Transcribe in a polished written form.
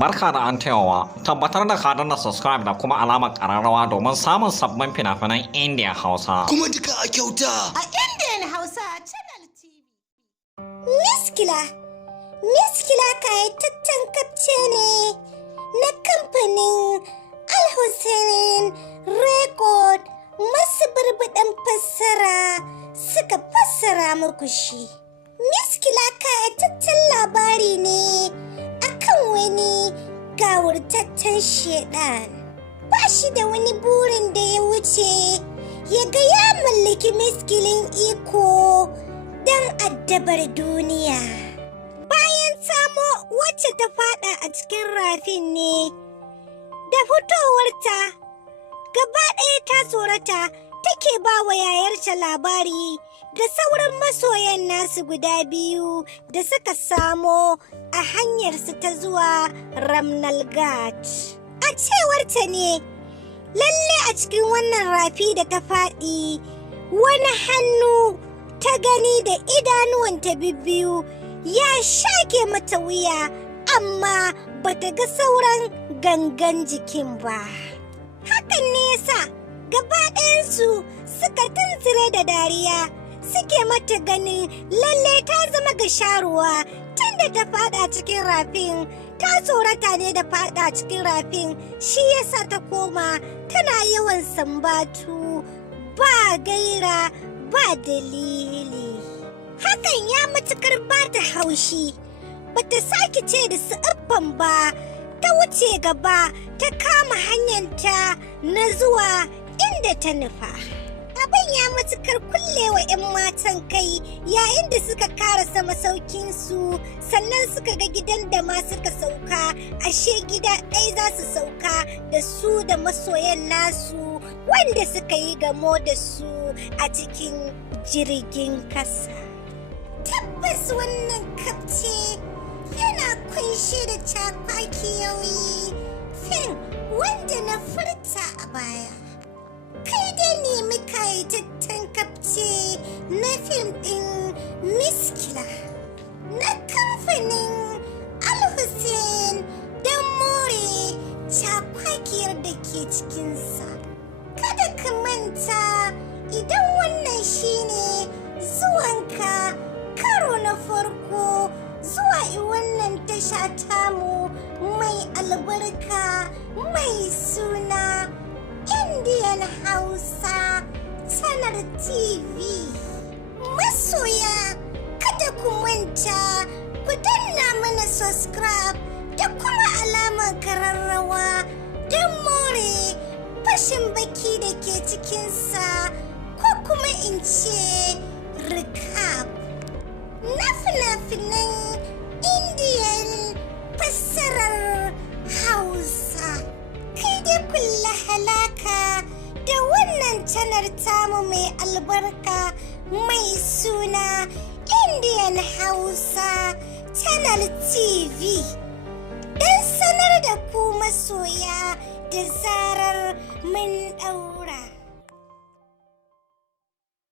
Barka da an tayawa, tabbatar da ka danna subscribe da kuma alamar ƙararrawa domin samun sabbin fina-finan Indiya Hausa. Kuma duka a kyauta! A Indian Hausa Channel TV. Miskila kayataccen kapce ne na kamfanin Al-Hussein Record masu burbuɗan fassara suka fassara muku shi. Miskila kayataccen labari ne akan wani gawurtaccen shedan. Ba shi da wani burin da ya wuce ya ga ya mallaki miskilin iko don addabar duniya. Bayan samo wacce ta fada a cikin rafin ne, da fitowarta gaba ɗaya ta tsorata take ba wa yayarta labari da sauran masoyan nasu guda biyu da suka samo a hanyarsu ta zuwa Ramnal Ghat. A cewarta ne, lalle a cikin wannan rafi da ta faɗi wani hannu ta gani da idanuwanta bibbiyu ya shake mata wuya, amma bata ga sauran gangan jikin ba. Hakan ne yasa gaba ɗayansu suka tunzire da dariya, suke mata ganin lalle ta zama gasharuwa tunda ta fada cikin rafin. Ta tsorata ne da fada cikin rafin, shi yasa ta koma tana yawan sambatu ba gaira ba dalili. Hakan ya matukar bata haushi, bata sake ce da su uffan ba, ta wuce gaba ta kama hanyarta na zuwa inda ta nufa. Abin ya matukar kullewa 'yan matan kai yayin da suka karasa masaukinsu, sannan suka ga gidan da ma suka sauka, ashe gida ɗaya za su sauka da su da masoyan nasu wanda suka yi gamo da su a cikin jirgin kasa. Tabbas wannan kafce yana kunshe da cakwakiyoyi fim wanda na furta a baya. Kai da nemi kayatattun kafce na fim ɗin Miskila na kamfanin Al-Hussein don more cakwakiyar da ke cikinsa. Kada ka manta, idan wannan shine zuwanka karo na farko zuwa wannan tasha tamu mai albarka mai suna Indian Hausa Channel TV. Masoya, kada ku manta ku danna mana subscribe da kuma alamar kararrawa don more fashin baki da ke cikinsa, ko kuma in ce recap na fina-finan Indian fassarar Hausa. Kai dai kulla halaka da wannan canar tamu mai albarka mai suna Indian Hausa Channel TV don sanar da ku masoya da zarar mun ɗaura.